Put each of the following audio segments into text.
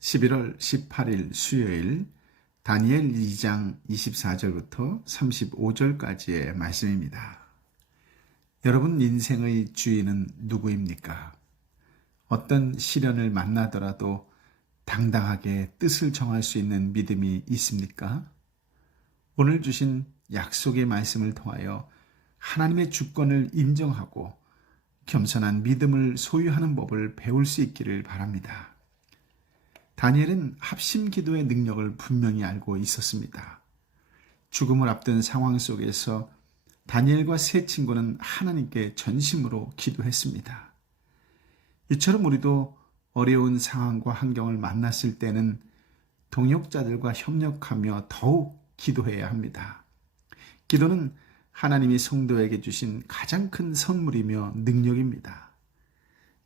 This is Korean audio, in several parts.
11월 18일 수요일 다니엘 2장 24절부터 35절까지의 말씀입니다. 여러분 인생의 주인은 누구입니까? 어떤 시련을 만나더라도 당당하게 뜻을 정할 수 있는 믿음이 있습니까? 오늘 주신 약속의 말씀을 통하여 하나님의 주권을 인정하고 겸손한 믿음을 소유하는 법을 배울 수 있기를 바랍니다. 다니엘은 합심 기도의 능력을 분명히 알고 있었습니다. 죽음을 앞둔 상황 속에서 다니엘과 세 친구는 하나님께 전심으로 기도했습니다. 이처럼 우리도 어려운 상황과 환경을 만났을 때는 동역자들과 협력하며 더욱 기도해야 합니다. 기도는 하나님이 성도에게 주신 가장 큰 선물이며 능력입니다.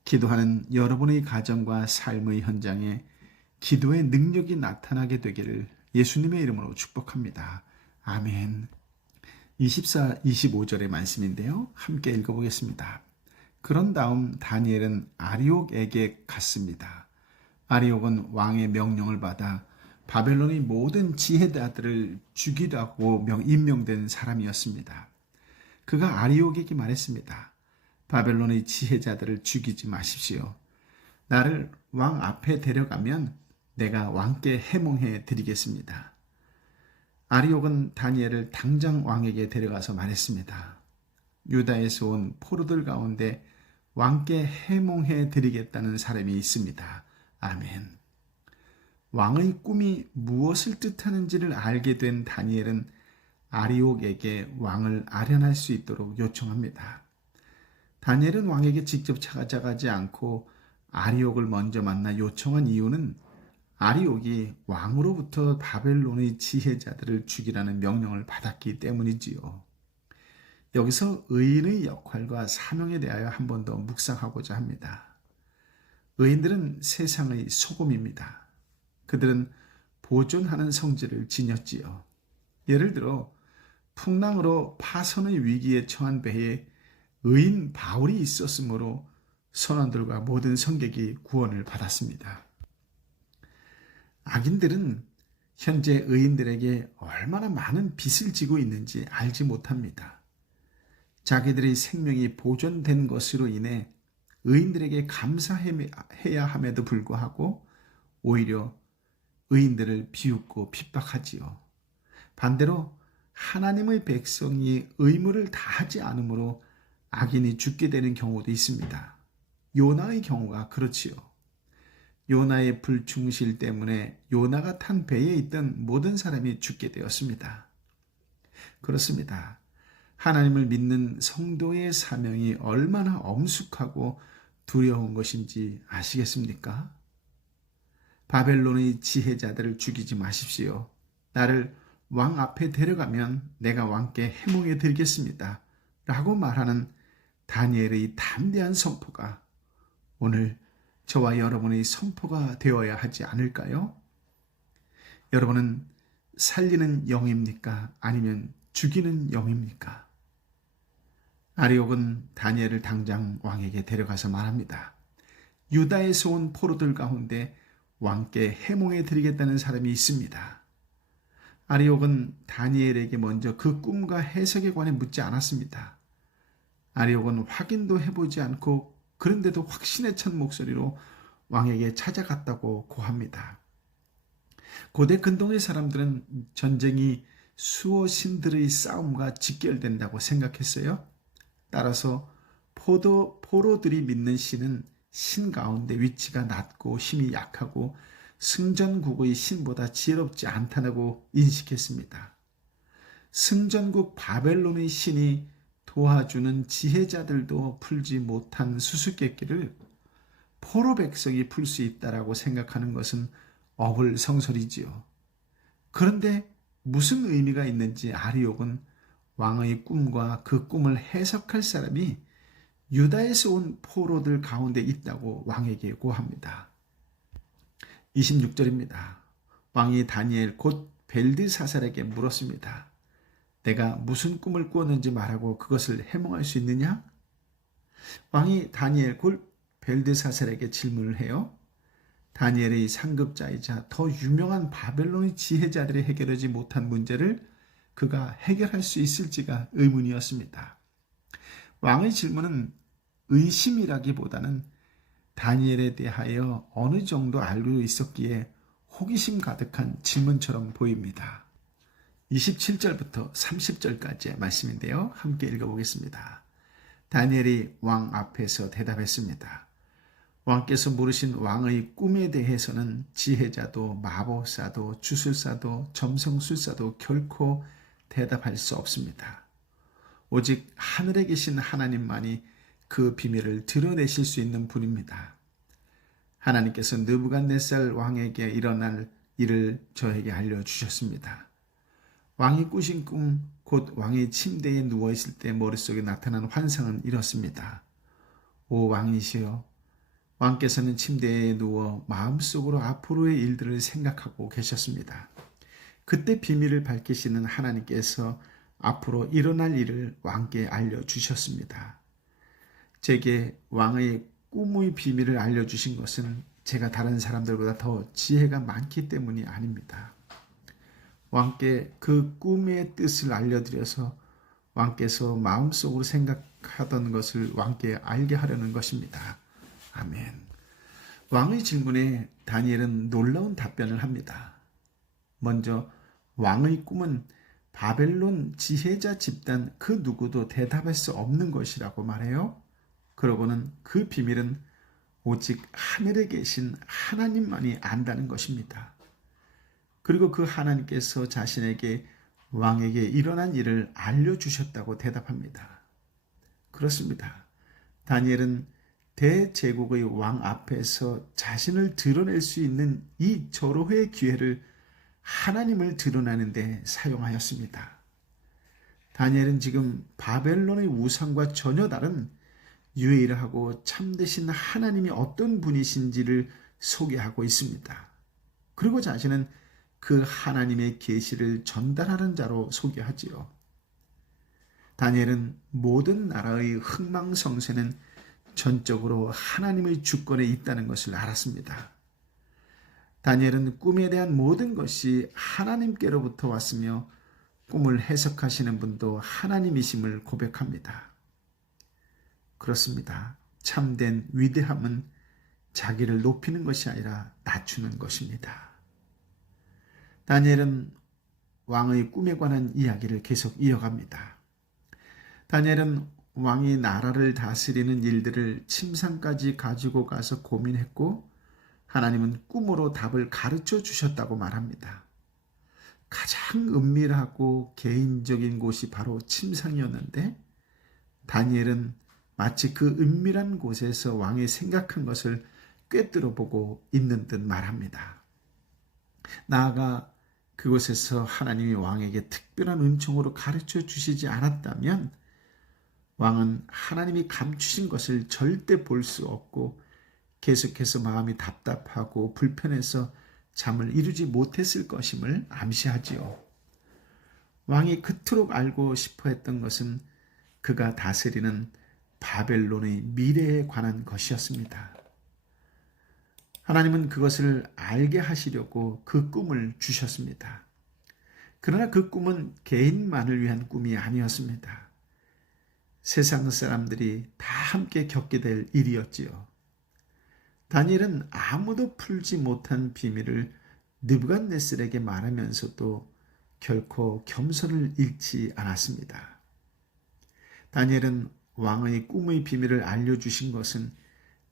기도하는 여러분의 가정과 삶의 현장에 기도의 능력이 나타나게 되기를 예수님의 이름으로 축복합니다. 아멘. 24, 25절의 말씀인데요. 함께 읽어보겠습니다. 그런 다음 다니엘은 아리옥에게 갔습니다. 아리옥은 왕의 명령을 받아 바벨론의 모든 지혜자들을 죽이라고 임명된 사람이었습니다. 그가 아리옥에게 말했습니다. 바벨론의 지혜자들을 죽이지 마십시오. 나를 왕 앞에 데려가면 내가 왕께 해몽해 드리겠습니다. 아리옥은 다니엘을 당장 왕에게 데려가서 말했습니다. 유다에서 온 포로들 가운데 왕께 해몽해 드리겠다는 사람이 있습니다. 아멘. 왕의 꿈이 무엇을 뜻하는지를 알게 된 다니엘은 아리옥에게 왕을 아련할 수 있도록 요청합니다. 다니엘은 왕에게 직접 찾아가지 않고 아리옥을 먼저 만나 요청한 이유는 아리옥이 왕으로부터 바벨론의 지혜자들을 죽이라는 명령을 받았기 때문이지요. 여기서 의인의 역할과 사명에 대하여 한 번 더 묵상하고자 합니다. 의인들은 세상의 소금입니다. 그들은 보존하는 성질을 지녔지요. 예를 들어 풍랑으로 파선의 위기에 처한 배에 의인 바울이 있었으므로 선원들과 모든 성객이 구원을 받았습니다. 악인들은 현재 의인들에게 얼마나 많은 빚을 지고 있는지 알지 못합니다. 자기들의 생명이 보존된 것으로 인해 의인들에게 감사해야 함에도 불구하고 오히려 의인들을 비웃고 핍박하지요. 반대로 하나님의 백성이 의무를 다하지 않으므로 악인이 죽게 되는 경우도 있습니다. 요나의 경우가 그렇지요. 요나의 불충실 때문에 요나가 탄 배에 있던 모든 사람이 죽게 되었습니다. 그렇습니다. 하나님을 믿는 성도의 사명이 얼마나 엄숙하고 두려운 것인지 아시겠습니까? 바벨론의 지혜자들을 죽이지 마십시오. 나를 왕 앞에 데려가면 내가 왕께 해몽해 드리겠습니다. 라고 말하는 다니엘의 담대한 선포가 오늘 저와 여러분의 선포가 되어야 하지 않을까요? 여러분은 살리는 영입니까? 아니면 죽이는 영입니까? 아리옥은 다니엘을 당장 왕에게 데려가서 말합니다. 유다에서 온 포로들 가운데 왕께 해몽해 드리겠다는 사람이 있습니다. 아리옥은 다니엘에게 먼저 그 꿈과 해석에 관해 묻지 않았습니다. 아리옥은 확인도 해보지 않고 그런데도 확신에 찬 목소리로 왕에게 찾아갔다고 고합니다. 고대 근동의 사람들은 전쟁이 수호 신들의 싸움과 직결된다고 생각했어요. 따라서 포로들이 믿는 신은 신 가운데 위치가 낮고 힘이 약하고 승전국의 신보다 지혜롭지 않다고 인식했습니다. 승전국 바벨론의 신이 도와주는 지혜자들도 풀지 못한 수수께끼를 포로 백성이 풀 수 있다라고 생각하는 것은 어불성설이지요. 그런데 무슨 의미가 있는지 아리옥은 왕의 꿈과 그 꿈을 해석할 사람이 유다에서 온 포로들 가운데 있다고 왕에게 고합니다. 26절입니다. 왕이 다니엘 곧 벨드사살에게 물었습니다. 내가 무슨 꿈을 꾸었는지 말하고 그것을 해몽할 수 있느냐? 왕이 다니엘 곧 벨드사살에게 질문을 해요. 다니엘의 상급자이자 더 유명한 바벨론의 지혜자들이 해결하지 못한 문제를 그가 해결할 수 있을지가 의문이었습니다. 왕의 질문은 의심이라기보다는 다니엘에 대하여 어느 정도 알고 있었기에 호기심 가득한 질문처럼 보입니다. 27절부터 30절까지의 말씀인데요. 함께 읽어보겠습니다. 다니엘이 왕 앞에서 대답했습니다. 왕께서 물으신 왕의 꿈에 대해서는 지혜자도 마법사도 주술사도 점성술사도 결코 대답할 수 없습니다. 오직 하늘에 계신 하나님만이 그 비밀을 드러내실 수 있는 분입니다. 하나님께서 느부갓네살 왕에게 일어날 일을 저에게 알려주셨습니다. 왕이 꾸신 꿈, 곧 왕이 침대에 누워있을 때 머릿속에 나타난 환상은 이렇습니다. 오 왕이시여, 왕께서는 침대에 누워 마음속으로 앞으로의 일들을 생각하고 계셨습니다. 그때 비밀을 밝히시는 하나님께서 앞으로 일어날 일을 왕께 알려주셨습니다. 제게 왕의 꿈의 비밀을 알려주신 것은 제가 다른 사람들보다 더 지혜가 많기 때문이 아닙니다. 왕께 그 꿈의 뜻을 알려드려서 왕께서 마음속으로 생각하던 것을 왕께 알게 하려는 것입니다. 아멘. 왕의 질문에 다니엘은 놀라운 답변을 합니다. 먼저 왕의 꿈은 바벨론 지혜자 집단 그 누구도 대답할 수 없는 것이라고 말해요. 그러고는 그 비밀은 오직 하늘에 계신 하나님만이 안다는 것입니다. 그리고 그 하나님께서 자신에게 왕에게 일어난 일을 알려주셨다고 대답합니다. 그렇습니다. 다니엘은 대제국의 왕 앞에서 자신을 드러낼 수 있는 이 절호의 기회를 하나님을 드러내는 데 사용하였습니다. 다니엘은 지금 바벨론의 우상과 전혀 다른 유일하고 참되신 하나님이 어떤 분이신지를 소개하고 있습니다. 그리고 자신은 그 하나님의 계시를 전달하는 자로 소개하지요. 다니엘은 모든 나라의 흥망성쇠는 전적으로 하나님의 주권에 있다는 것을 알았습니다. 다니엘은 꿈에 대한 모든 것이 하나님께로부터 왔으며 꿈을 해석하시는 분도 하나님이심을 고백합니다. 그렇습니다. 참된 위대함은 자기를 높이는 것이 아니라 낮추는 것입니다. 다니엘은 왕의 꿈에 관한 이야기를 계속 이어갑니다. 다니엘은 왕이 나라를 다스리는 일들을 침상까지 가지고 가서 고민했고 하나님은 꿈으로 답을 가르쳐 주셨다고 말합니다. 가장 은밀하고 개인적인 곳이 바로 침상이었는데 다니엘은 마치 그 은밀한 곳에서 왕이 생각한 것을 꿰뚫어 보고 있는 듯 말합니다. 나아가 그곳에서 하나님이 왕에게 특별한 은총으로 가르쳐 주시지 않았다면 왕은 하나님이 감추신 것을 절대 볼 수 없고 계속해서 마음이 답답하고 불편해서 잠을 이루지 못했을 것임을 암시하지요. 왕이 그토록 알고 싶어 했던 것은 그가 다스리는 바벨론의 미래에 관한 것이었습니다. 하나님은 그것을 알게 하시려고 그 꿈을 주셨습니다. 그러나 그 꿈은 개인만을 위한 꿈이 아니었습니다. 세상 사람들이 다 함께 겪게 될 일이었지요. 다니엘은 아무도 풀지 못한 비밀을 느부갓네살에게 말하면서도 결코 겸손을 잃지 않았습니다. 다니엘은 왕의 꿈의 비밀을 알려주신 것은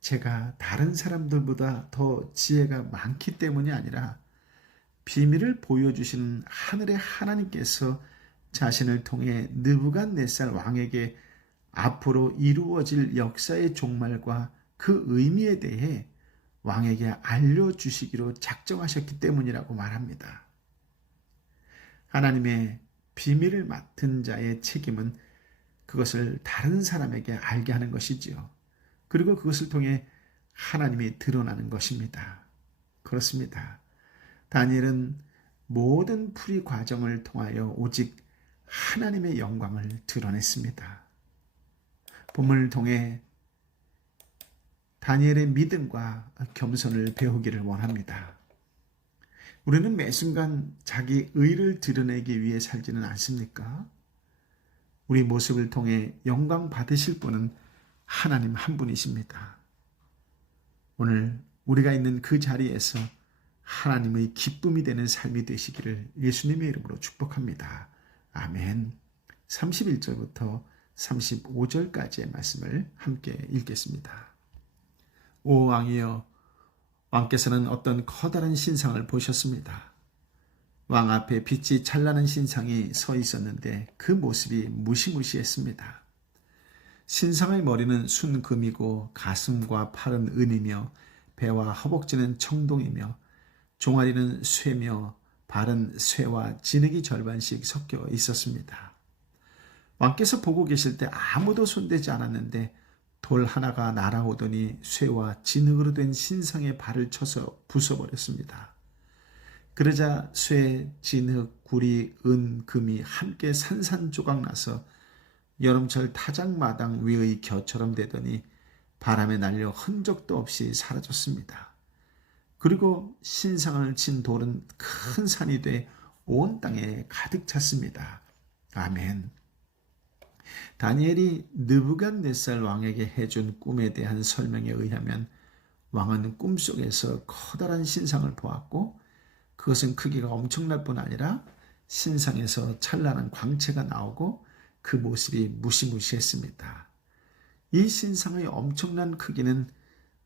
제가 다른 사람들보다 더 지혜가 많기 때문이 아니라 비밀을 보여주시는 하늘의 하나님께서 자신을 통해 느부갓네살 왕에게 앞으로 이루어질 역사의 종말과 그 의미에 대해 왕에게 알려주시기로 작정하셨기 때문이라고 말합니다. 하나님의 비밀을 맡은 자의 책임은 그것을 다른 사람에게 알게 하는 것이지요. 그리고 그것을 통해 하나님이 드러나는 것입니다. 그렇습니다. 다니엘은 모든 풀이 과정을 통하여 오직 하나님의 영광을 드러냈습니다. 본문을 통해 다니엘의 믿음과 겸손을 배우기를 원합니다. 우리는 매 순간 자기 의를 드러내기 위해 살지는 않습니까? 우리 모습을 통해 영광 받으실 분은 하나님 한 분이십니다. 오늘 우리가 있는 그 자리에서 하나님의 기쁨이 되는 삶이 되시기를 예수님의 이름으로 축복합니다. 아멘. 31절부터 35절까지의 말씀을 함께 읽겠습니다. 오 왕이여, 왕께서는 어떤 커다란 신상을 보셨습니다. 왕 앞에 빛이 찬란한 신상이 서 있었는데 그 모습이 무시무시했습니다. 신상의 머리는 순금이고 가슴과 팔은 은이며 배와 허벅지는 청동이며 종아리는 쇠며 발은 쇠와 진흙이 절반씩 섞여 있었습니다. 왕께서 보고 계실 때 아무도 손대지 않았는데 돌 하나가 날아오더니 쇠와 진흙으로 된 신상의 발을 쳐서 부숴버렸습니다. 그러자 쇠, 진흙, 구리, 은, 금이 함께 산산조각 나서 여름철 타작마당 위의 겨처럼 되더니 바람에 날려 흔적도 없이 사라졌습니다. 그리고 신상을 친 돌은 큰 산이 돼 온 땅에 가득 찼습니다. 아멘. 다니엘이 느부갓네살 왕에게 해준 꿈에 대한 설명에 의하면 왕은 꿈속에서 커다란 신상을 보았고 그것은 크기가 엄청날 뿐 아니라 신상에서 찬란한 광채가 나오고 그 모습이 무시무시했습니다. 이 신상의 엄청난 크기는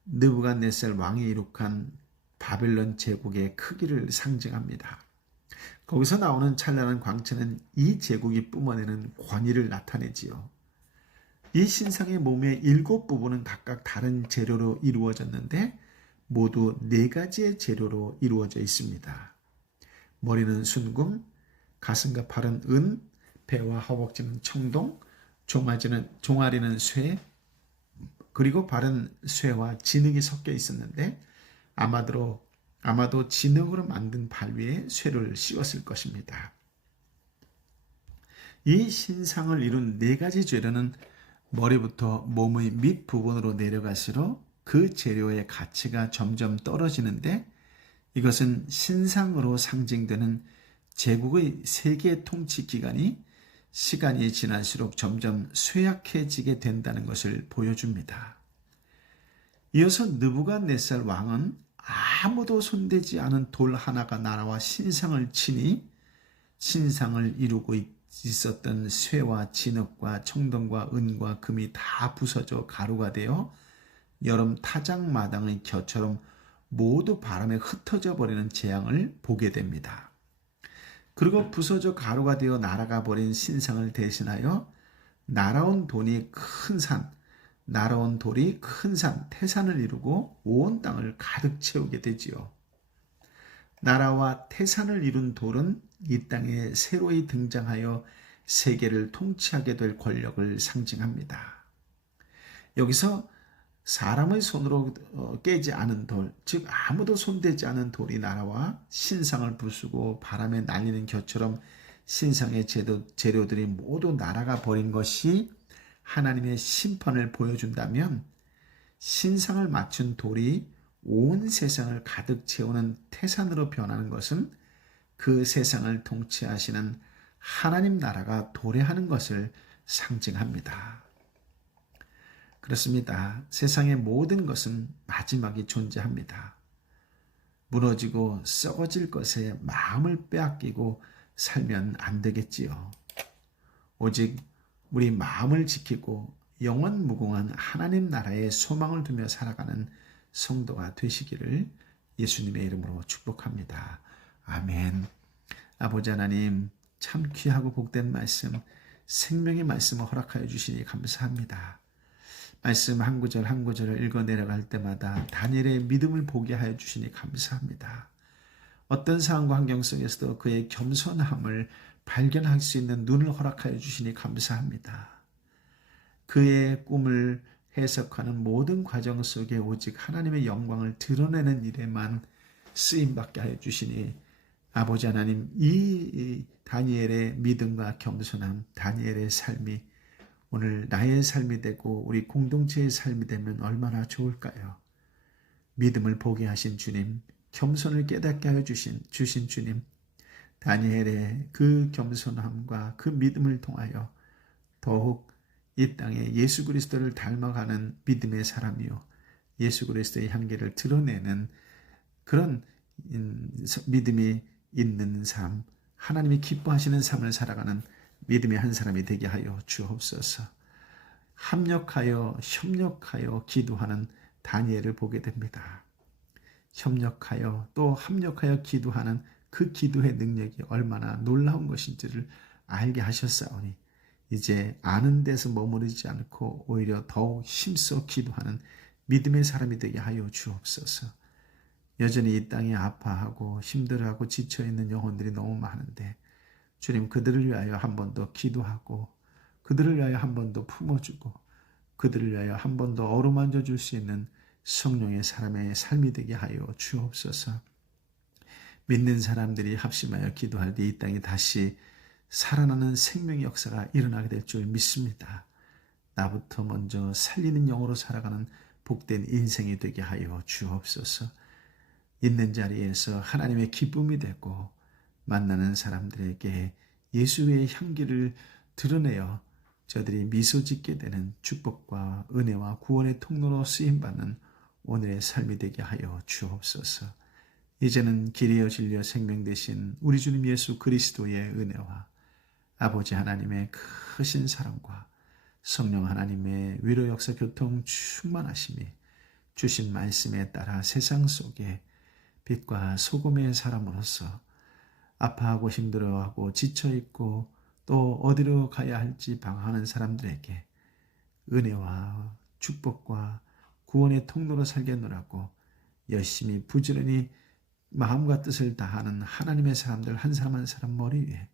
느부갓네살 왕이 이룩한 바벨론 제국의 크기를 상징합니다. 거기서 나오는 찬란한 광채는 이 제국이 뿜어내는 권위를 나타내지요. 이 신상의 몸의 7부분은 각각 다른 재료로 이루어졌는데 모두 4가지의 재료로 이루어져 있습니다. 머리는 순금, 가슴과 팔은 은, 배와 허벅지는 청동, 종아리는 쇠, 그리고 발은 쇠와 진흙이 섞여 있었는데 아마도 진흙으로 만든 발 위에 쇠를 씌웠을 것입니다. 이 신상을 이룬 4가지 재료는 머리부터 몸의 밑부분으로 내려갈수록 그 재료의 가치가 점점 떨어지는데 이것은 신상으로 상징되는 제국의 세계 통치 기간이 시간이 지날수록 점점 쇠약해지게 된다는 것을 보여줍니다. 이어서 느부갓네살 왕은 아무도 손대지 않은 돌 하나가 날아와 신상을 치니 신상을 이루고 있었던 쇠와 진흙과 청동과 은과 금이 다 부서져 가루가 되어 여름 타작마당의 겨처럼 모두 바람에 흩어져 버리는 재앙을 보게 됩니다. 그리고 부서져 가루가 되어 날아가 버린 신상을 대신하여 날아온 돌이 큰 산, 태산을 이루고 온 땅을 가득 채우게 되지요. 나라와 태산을 이룬 돌은 이 땅에 새로이 등장하여 세계를 통치하게 될 권력을 상징합니다. 여기서 사람의 손으로 깨지 않은 돌, 즉 아무도 손대지 않은 돌이 날아와 신상을 부수고 바람에 날리는 겨처럼 신상의 재료들이 모두 날아가 버린 것이 하나님의 심판을 보여준다면 신상을 맞춘 돌이 온 세상을 가득 채우는 태산으로 변하는 것은 그 세상을 통치하시는 하나님 나라가 도래하는 것을 상징합니다. 그렇습니다. 세상의 모든 것은 마지막이 존재합니다. 무너지고 썩어질 것에 마음을 빼앗기고 살면 안 되겠지요. 오직 우리 마음을 지키고 영원 무궁한 하나님 나라의 소망을 두며 살아가는 성도가 되시기를 예수님의 이름으로 축복합니다. 아멘. 아버지 하나님, 참 귀하고 복된 말씀, 생명의 말씀을 허락하여 주시니 감사합니다. 말씀 한 구절 한 구절을 읽어 내려갈 때마다 다니엘의 믿음을 보게 하여 주시니 감사합니다. 어떤 상황과 환경 속에서도 그의 겸손함을 발견할 수 있는 눈을 허락하여 주시니 감사합니다. 그의 꿈을 해석하는 모든 과정 속에 오직 하나님의 영광을 드러내는 일에만 쓰임받게 하여 주시니 아버지 하나님, 이 다니엘의 믿음과 겸손함, 다니엘의 삶이 오늘 나의 삶이 되고 우리 공동체의 삶이 되면 얼마나 좋을까요? 믿음을 보게 하신 주님, 겸손을 깨닫게 하여 주신 주님, 다니엘의 그 겸손함과 그 믿음을 통하여 더욱 이 땅에 예수 그리스도를 닮아가는 믿음의 사람이요, 예수 그리스도의 향기를 드러내는 그런 믿음이 있는 삶, 하나님이 기뻐하시는 삶을 살아가는 믿음의 한 사람이 되게 하여 주옵소서. 협력하여 기도하는 다니엘을 보게 됩니다. 협력하여 또 합력하여 기도하는 그 기도의 능력이 얼마나 놀라운 것인지를 알게 하셨사오니 이제 아는 데서 머무르지 않고 오히려 더욱 힘써 기도하는 믿음의 사람이 되게 하여 주옵소서. 여전히 이 땅에 아파하고 힘들어하고 지쳐있는 영혼들이 너무 많은데 주님, 그들을 위하여 한 번 더 기도하고 그들을 위하여 한 번 더 품어주고 그들을 위하여 한 번 더 어루만져 줄 수 있는 성령의 사람의 삶이 되게 하여 주옵소서. 믿는 사람들이 합심하여 기도할 때 이 땅에 다시 살아나는 생명의 역사가 일어나게 될 줄 믿습니다. 나부터 먼저 살리는 영으로 살아가는 복된 인생이 되게 하여 주옵소서. 있는 자리에서 하나님의 기쁨이 되고 만나는 사람들에게 예수의 향기를 드러내어 저들이 미소 짓게 되는 축복과 은혜와 구원의 통로로 쓰임받는 오늘의 삶이 되게 하여 주옵소서. 이제는 길이여 진리여 생명 되신 우리 주님 예수 그리스도의 은혜와 아버지 하나님의 크신 사랑과 성령 하나님의 위로 역사 교통 충만하심이 주신 말씀에 따라 세상 속에 빛과 소금의 사람으로서 아파하고 힘들어하고 지쳐있고 또 어디로 가야 할지 방황하는 사람들에게 은혜와 축복과 구원의 통로로 살겠노라고 열심히 부지런히 마음과 뜻을 다하는 하나님의 사람들 한 사람 한 사람 머리 위에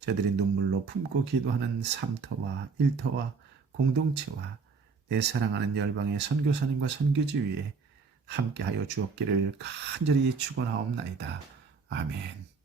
저들이 눈물로 품고 기도하는 삶터와 일터와 공동체와 내 사랑하는 열방의 선교사님과 선교지 위에 함께하여 주옵기를 간절히 축원하옵나이다. 아멘.